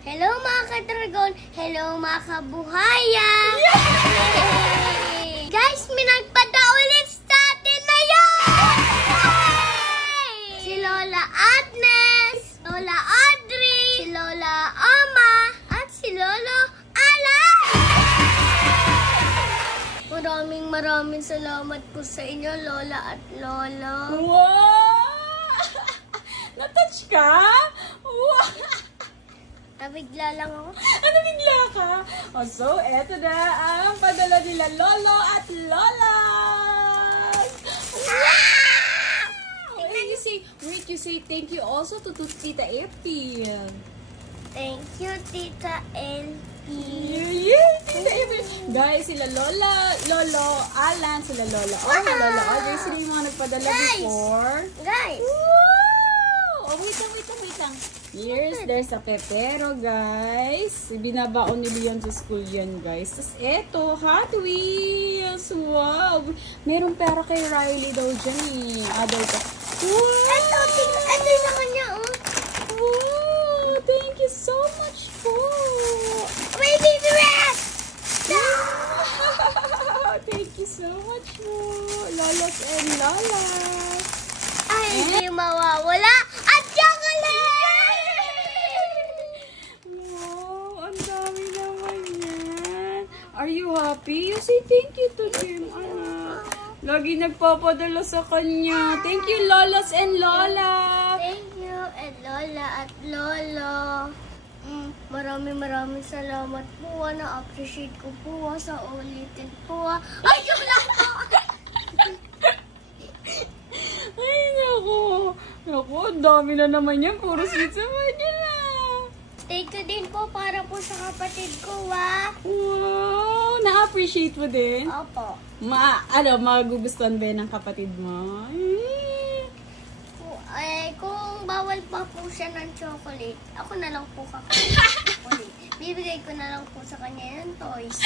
Hello mga ka-dragon! Hello mga kabuhayan! Yay! Guys, may nagpada ulit sa atin na yan! Si Lola Agnes, Lola Audrey, si Lola Oma, at si Lolo Alan! Maraming salamat po sa inyo, Lola at Lolo. Wow! Na-touch ka? Wow! Nabigla lang ako. Ano bigla ka? Oh, so, eto na ang padala nila Lolo at Lola! Wow! And you say thank you also to Tita April. Thank you, Tita LP. Yeah, Tita April. Guys, sila Lola, Lolo, Alan, sila Lola. Oh, Lola, Audrey, sila yung mga nagpadala before. Guys! Wow! Oh, wait lang. There's a pepero, guys. Binabaon ni Leon sa school yan, guys. Tapos eto, Hot Wheels. Wow! Merong pera kay Riley daw dyan eh. Adult. Wow! Ito sa kanya, oh. Wow! Thank you so much po. Wait, baby, wait! Wow! Thank you so much po. Lolos and Lolas. Ay, hindi mawawala. At chocolate! Wow, ang dami naman yan. Are you happy? You say thank you to them, anak. Lagi nagpapadala sa kanya. Thank you, Lolos and Lola. Thank you, and Lola at Lolo. Maraming salamat po. Na-appreciate ko po sa ulitin po. Ay, yung lang po! Ay, naku. Naku, ang dami na naman yan. Puro sweet sa kanya na. Thank you din po para po sa kapatid ko, wa. Wow, na-appreciate mo din? Opo. Magugustuhan ba ng kapatid mo? Kung bawal pa po siya ng chocolate, ako na lang po kakain ng chocolate. Bibigay ko na lang po sa kanya yung toys.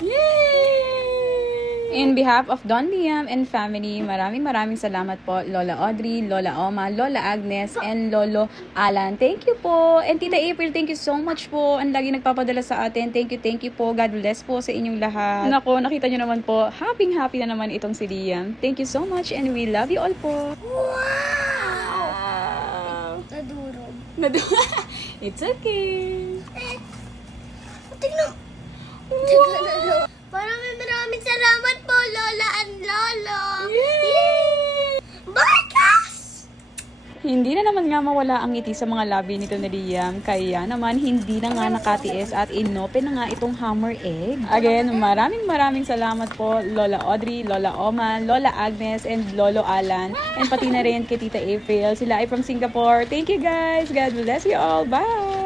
Yay! In behalf of Don Liam and family, maraming salamat po, Lola Audrey, Lola Oma, Lola Agnes, and Lolo Alan. Thank you po. And Tita April, thank you so much po. Ang lagi nagpapadala sa atin. Thank you po. God bless po sa inyong lahat. Nako, nakita nyo naman po, happy na naman itong si Liam. Thank you so much and we love you all po. Wow! Nadurog. It's okay. Tingnan. Maraming salamat po, Lola and Lolo. Yay! Bye, guys! Hindi na naman nga mawala ang ngiti sa mga labi nito ni Liam. Kaya naman, hindi na nga nakatiis at inopen na nga itong hammer egg. Again, maraming salamat po, Lola Audrey, Lola Oma, Lola Agnes, and Lolo Alan. And pati na rin kay Tita April. Sila ay from Singapore. Thank you guys. God bless you all. Bye!